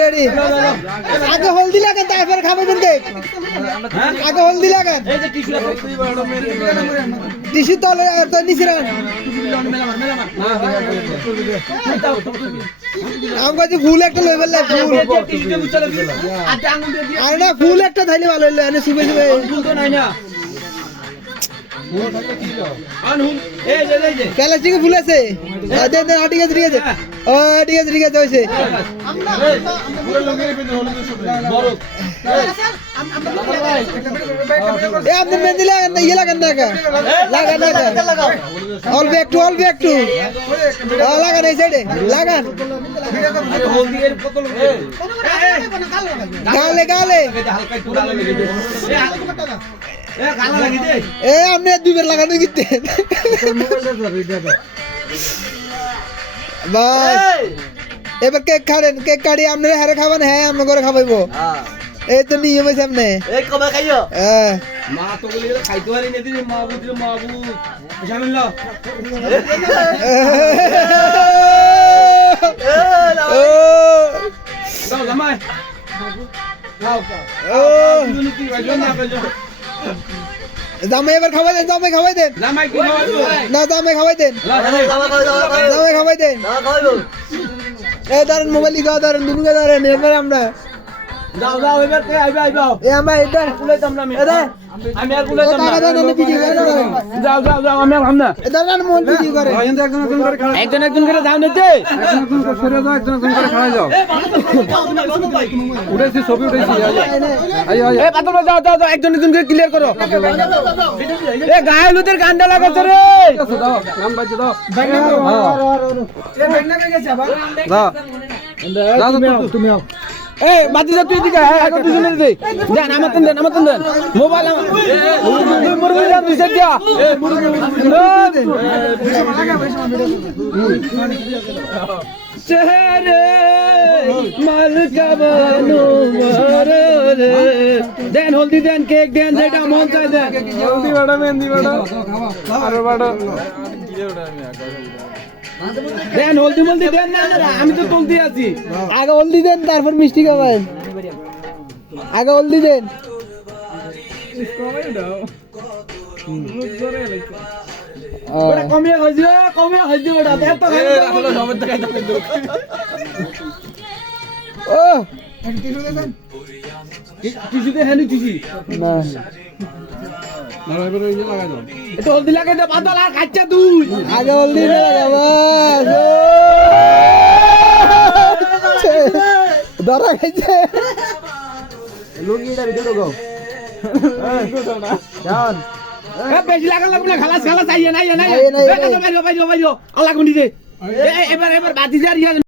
Ready আগে হলদি লাগান তারপর খাবেন কেক আগে হলদি লাগান টিস্যু তলে তো নিচে রাখেন আমাকে ফুল একটা লই বললে ফুল আরে না ফুল একটা থাইলে ভালো হইলো এনে সুবে সুবে ফুল তো নাই না প্লাস্টিকে ফুল আছে দেন দেন ঠিক আছে ঠিক আছে ও ঠিক আছে ঠিক আছে হইছে এ আপনি মেহেন্দি লাগান না ইয়ে লাগান না লাগান অল্প একটু লাগান এই সাইডে লাগান গালে গালে এ আপনি দুইবার লাগানো গিতে ভাই এবার কেক খাবেন কেক কাটি আপনারা হারে খাবেন হ্যাঁ আমরা করে খাবাইবো এই তো নিয়ম আছে আপনি এই কবে খাইও হ্যাঁ মা তো বলি খাইতে পারি না দিদি মা বুঝলো মা বু শামিল না ও দাও জামাই খাও ও দুজনে কি ভাই না করছো জামাই এবার খাওয়াই দেন জামাই খাওয়াই দেন জামাই কি খাওয়াইবো না জামাই খাওয়াই দেন জামাই খাওয়াই দেন এ দাঁড়ান মোবাইল লিখা দাঁড়ান দুনুকে দাঁড়ান এবার আমরা যাও যাও এবার কে আইবা আইবা এ আমরা এটা কুলাইতাম না আমি আর কুলাইতাম না যাও যাও যাও আমি আর হামনা দাঁড়ান মন ভিডিও করে একজন করে যাও নিতে উঠেছি ছবি উঠেছি এ পাতল যাও যাও যাও একজন করে ক্লিয়ার করো এ গায়লুদের গান্ডা লাগাছে রে নাম বাজে দাও তুমি এ বাতি যা তুই দিকে আগে দুজনে দে দেন আমাতন দেন মোবাইল আমার মুরগি দাও দুই সেট দিয়া এ মুরগি চেহারে মালকা বানু মারে দেন হলদি দেন কেক দেন যেটা মন চাই দেন হলদি বাড়া মেহেন্দি বাড়া আর বাড়া দেন হলদি মলদি দেন না আমি তো তুলতে আছি আগে হলদি দেন তারপর মিষ্টি খাবেন আগে হলদি দেন ওটা কমিয়ে হইছে ওটা এত ও টিস্যুতে হ্যানি টিস্যু না এটা হলদি লাগাই দে পাতল আর কাচ্চা দুই আগে হলদি দেন ধরা খাইছে লুঙ্গিটা ভিতরে ঢোকাও যান বেশি লাগা লাগবে না খালাস আইয়ে না আইয়ে না, আইয়ে না। বাইরো আল্লাহ কোন দিতে এবার বাতি যার